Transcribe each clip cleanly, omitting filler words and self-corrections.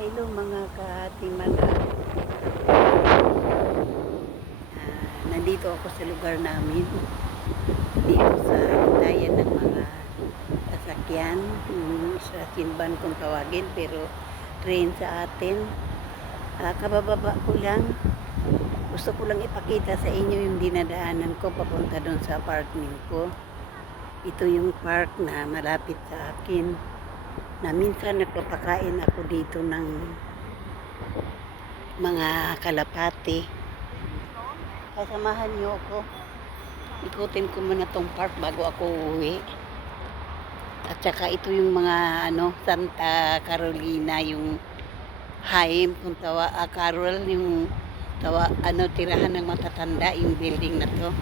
Hello mga katimala. Nandito ako sa lugar namin. Dito sa dayan ng mga sasakyan. Sa Sinban kung tawagin, pero train sa atin. Kabababa ko lang. Gusto ko lang ipakita sa inyo yung dinadaanan ko papunta doon sa apartment ko. Ito yung park na malapit sa akin. Na minsan nagpapakain ako dito ng mga kalapati. Kasamahan niyo ako. Ikutin ko muna tong park bago ako uuwi. At saka ito yung mga Santa Carolina, yung Haim kung Carol, yung tirahan ng matatanda, yung building na to,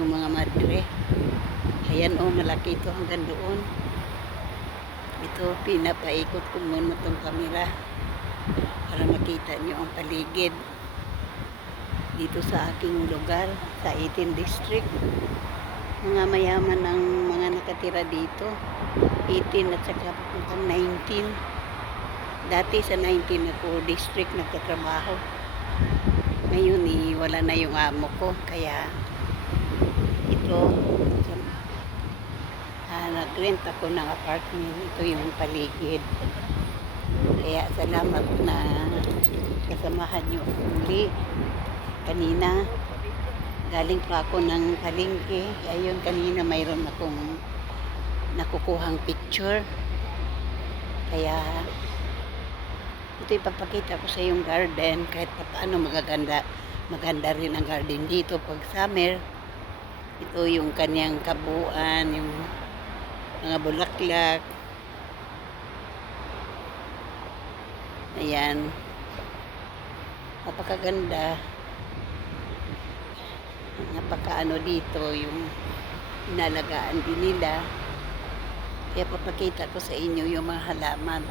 yung mga madre. Ayan malaki ito hanggang doon. Ito, pinapaikot ko muna itong camera para makita nyo ang paligid dito sa aking lugar, sa 18 district. Mga mayaman ang mga nakatira dito, 18 at saka papuntang 19. Dati sa 19 ako district nagtatrabaho. Ngayon wala na yung amo ko, kaya ito nag-rent ako ng apartment. Ito yung paligid. Kaya salamat na kasamahan nyo muli. Kanina galing pa ako ng palengke. Ayun, kanina mayroon akong nakukuhang picture. Kaya ito ipapakita ko sa yung garden. Kahit paano maganda rin ang garden dito pag summer. Ito yung kanyang kabuuan, yung mga bulaklak. Ayan, napakaganda, napakaano dito yung inalagaan din nila. Kaya papakita ko sa inyo yung mga halaman.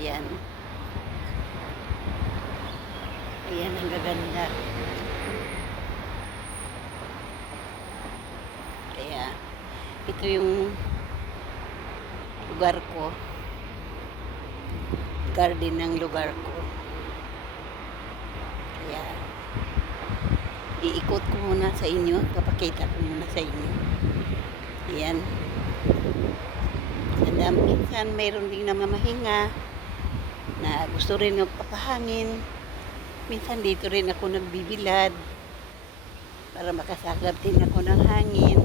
Ayan, ayan, ang gaganda. Kaya ito yung lugar ko, garden ng lugar ko. Kaya iikot ko muna sa inyo, papakita ko muna sa inyo. Ayan, minsan mayroon ding namamahinga na gusto rin magpapahangin. Minsan dito rin ako nagbibilad para makasagap din ako ng hangin.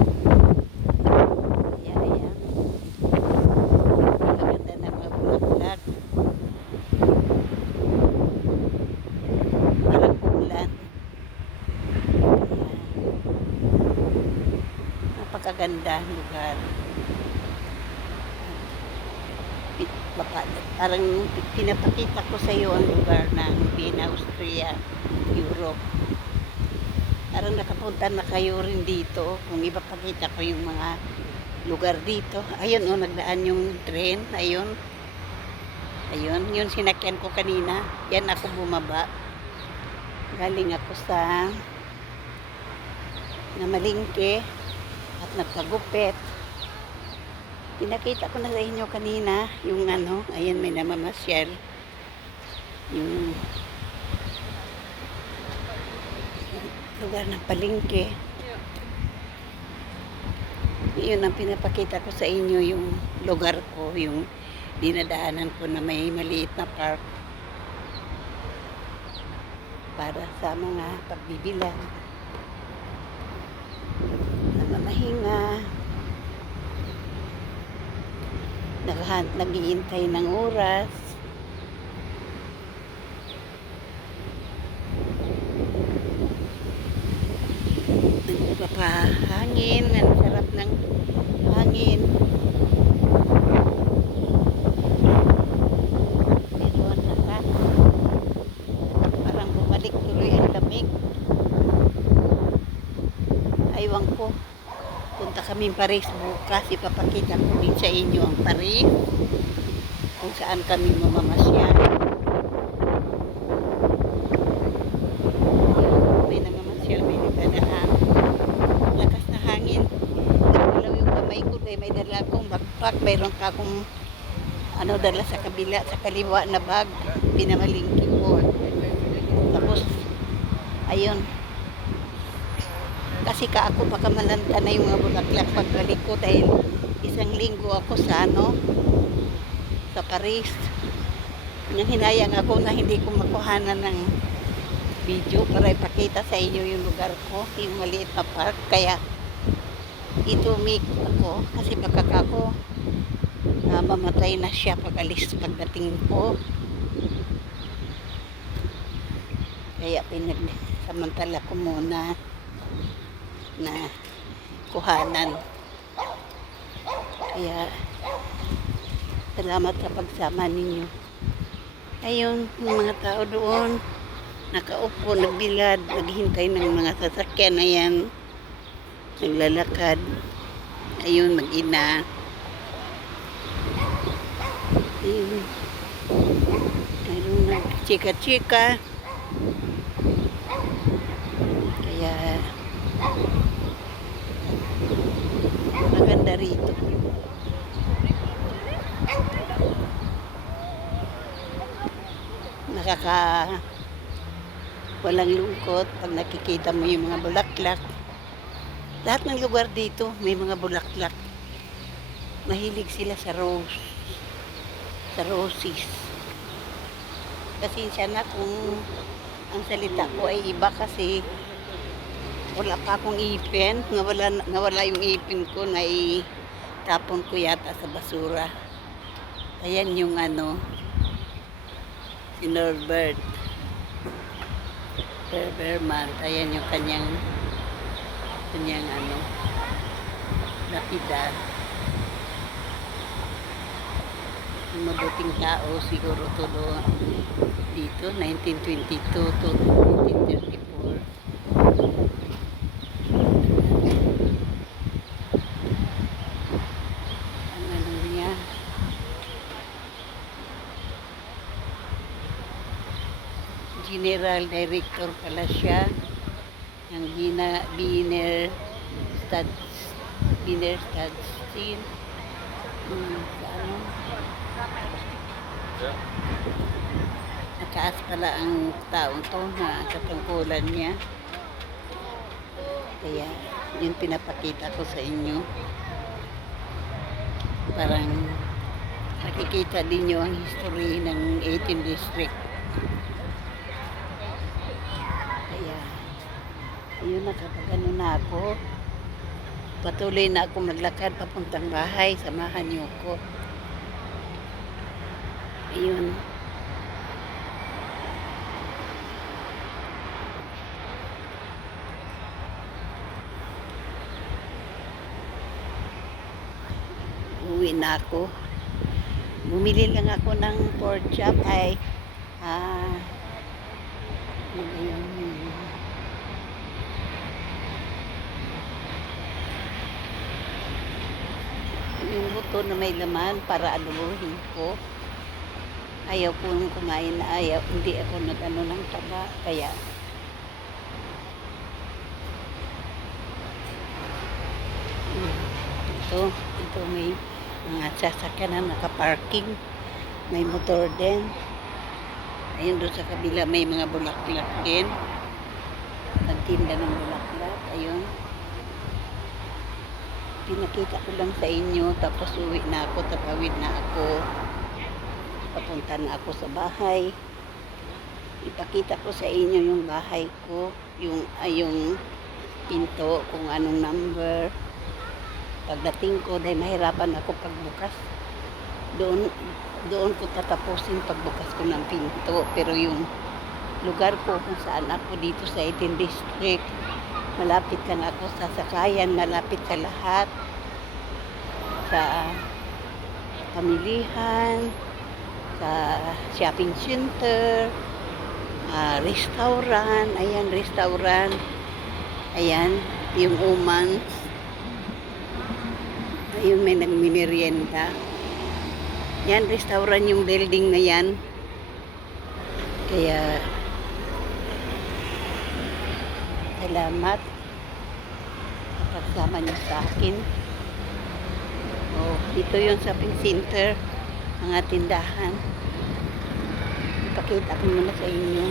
Napakaganda lugar. Parang pinapakita ko sa iyo ang lugar ng Vienna, Austria, Europe. Parang nakapunta na kayo rin dito. Kung ipapakita ko yung mga lugar dito. Ayun nagdaan yung train. Ayun, yun sinakyan ko kanina. Yan ako bumaba. Galing ako sa namalingke at nagpagupit. Pinakita ko na sa inyo kanina yung ayan, may namamasyal, yung lugar ng palengke. Yun ang pinapakita ko sa inyo, yung lugar ko, yung dinadaanan ko na may maliit na park para sa mga pagbibilang, namamahinga, naghihintay ng oras. Nagpapahangin, ang sarap ng hangin. Pero ang lakas, parang bumalik tuloy ang lamig. Aywan ko, punta kami Paris bukas. Ipapakita ko din sa inyo ang Paris, kung saan kami mamamasyal. May namamasyal, may nagdadaan. Lakas na hangin. Nagulaw yung kamay ko dahil may dala akong backpack. Mayroon ka akong ano dala sa kabila, sa kaliwa na bag, pinamalingki ko. Tapos, ayun, kasi ka ako baka malanta na yung mga bulaklak pagbalik ko dahil isang linggo ako sa ano, sa Paris. Nang hinayang ako na hindi ko makuhanan ng video para ipakita sa inyo yung lugar ko, yung maliit na park. Kaya itumik ako kasi baka ako mamatay na siya pag-alis pagdating ko. Kaya pinagsamantala ko muna na kuhanan. Kaya salamat sa pagsama ninyo. Ayun, yung mga tao doon nakaupo, nagbilad, naghihintay ng mga sasakyan na yan, naglalakad. Ayun, mag-ina. Ayun, ayun, nagchika-chika. Kaya maganda rito. Walang lungkot pag nakikita mo yung mga bulaklak. Lahat ng lugar dito may mga bulaklak. Mahilig sila sa roses. Pasensya na kung ang salita ko ay iba kasi wala pa akong ipin. Nawala yung ipin ko na itapon ko yata sa basura. Ayan yung ano, si Norbert Berman. Ayan yung kanyang ano, lapida. Yung mabuting tao siguro to dito 1922 to 1934. Ang ano niya, General Director pala siya ng Wiener Staatsschild. Ano? Nataas pala ang taong to na katungkulan niya. Kaya yun pinapakita ko sa inyo. Parang nakikita din nyo ang history ng 18th District. Ayun, nakapagano na ako. Patuloy na ako maglakad papuntang bahay. Samahan niyo ko. Ayun. Uwi na ako. Bumili lang ako ng pork chop ay yung buto na may laman para alubuhin ko. Ayaw ko nung kumain na hindi ako nag-ano ng taba. Kaya ito may mga sasakyan na nakaparking. May motor din. Ayun doon sa kabila may mga bulaklak din. Nagtinda ng bulaklak. Ayun. Pinakita ko lang sa inyo, tapos uwi na ako, tatawid na ako, papunta na ako sa bahay. Ipakita ko sa inyo yung bahay ko, yung pinto, kung anong number. Pagdating ko, dahil mahirapan ako pagbukas, doon ko tatapusin pagbukas ko ng pinto. Pero yung lugar ko kung saan ako dito sa 18th District, malapit lang ako sa sakayan, malapit sa lahat, sa pamilihan, sa shopping center, restaurant. Ayan, restaurant. Ayan, yung Umans. Ayun, may nagmimerienda. Yan, restaurant yung building na yan. Kaya salamat pagsama niyo sa akin. Oh, ito yung shopping center. mga tindahan. Ipakita ko muna sa inyo.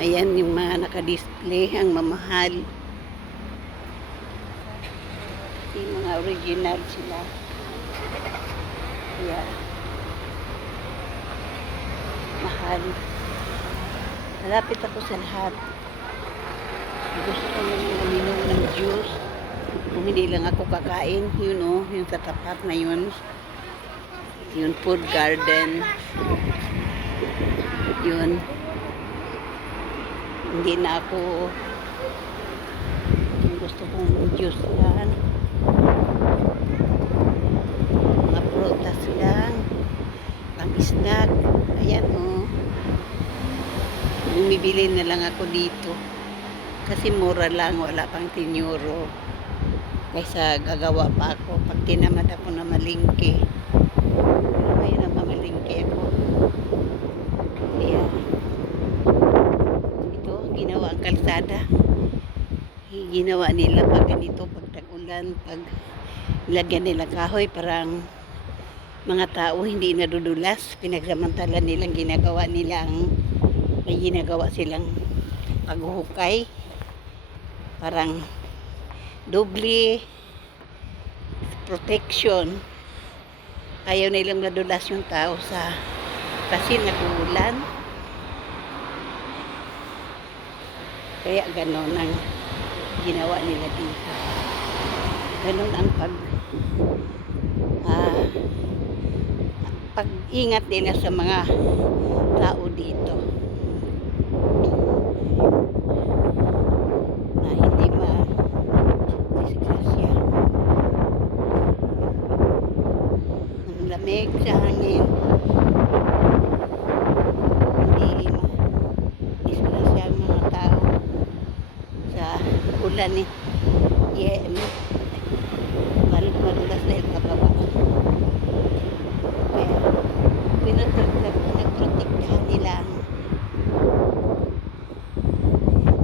Ayan yung mga naka-display, ang mamahal. Yung mga original sila. Kaya mahal. Malapit ako sa lahat. Gusto ko uminom ng juice. Kung hindi lang ako kakain, yun o, yung sa tapat na yun. Yun, food garden. Yun. Hindi na ako gusto kong juice lang. Mga prutas lang. Pang-snack. Ayan o. Bumibili na lang ako dito. Kasi mura lang. Wala pang 10 euro. Kaysa gagawa pa ako. Pag tinamad ako na malingki. Pero ngayon na mamalingki ako. Ayan. Ginawa ang kalsada. Ginawa nila pag ganito, pag tag-ulan, pag lagyan nila kahoy, parang mga tao hindi nadudulas. Pinagsamantala nilang ginagawa nilang, may ginagawa silang paghuhukay. Parang doble protection. Ayaw nilang nadulas yung tao sa kasi nag-uulan. Kaya ganon ang ginawa nila dito. Ganon ang pag-ingat nila sa mga tao dito. Na hindi disgrasya. Ang lamig sa hangin. Hindi disgrasya ang mga tao. Ulan eh. Yeah, madulas dahil kababa. Kaya nagprotektahan nila ang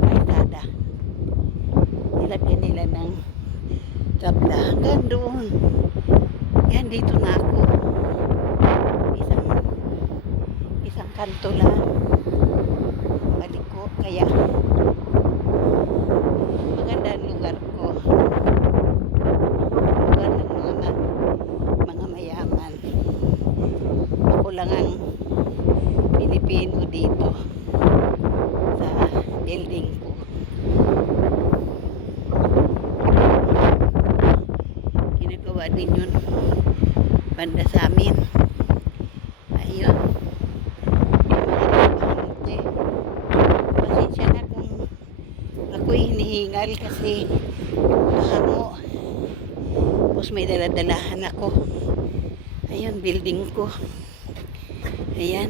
kalsada. Nilagyan nila ng tabla hanggang doon. Yan, dito na ako. Isang kanto lang. Balik ko. Kaya maganda ang lugar ko. Lugar ng mga mayaman. Ako lang ang Pilipino dito sa building ko. Ginagawa din yun banda sa amin. Ayun. Pasensya na kung ako'y hinihingal kasi mahango. Tapos may daladalahan ako. Ayun, building ko. Ayan.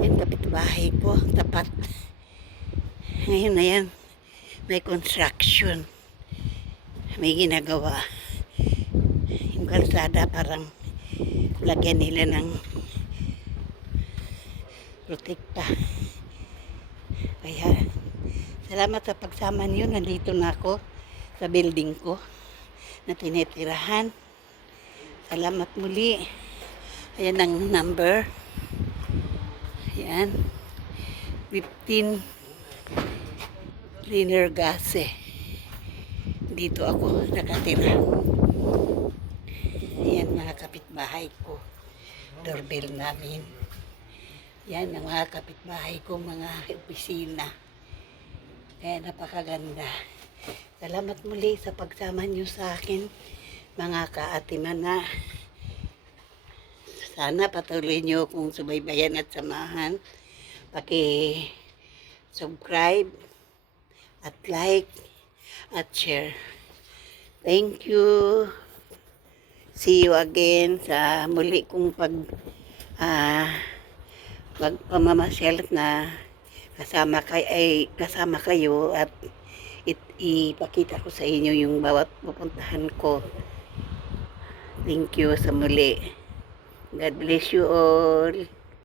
Ayan, kapitbahay ko. Tapat. Ngayon, ayan. May construction. May ginagawa. Yung kalsada parang lagyan nila ng protekta. Kaya, salamat sa pagsama niyo. Nandito na ako sa building ko na tinitirahan. Salamat muli. Ayan ang number. Ayan. 15 Linergase. Dito ako nakatira. Ayan mga kapitbahay ko. Doorbell namin. Yan ang mga kapitbahay ko, mga opisina. Kaya napakaganda. Salamat muli sa pagsama niyo sa akin, mga kaatimana. Sana patuloy niyo kung subaybayan at samahan. Paki-subscribe at like at share. Thank you. See you again sa muli kong pagpamamasyal na kasama kayo at ipakita ko sa inyo yung bawat pupuntahan ko. Thank you sa muli. God bless you all.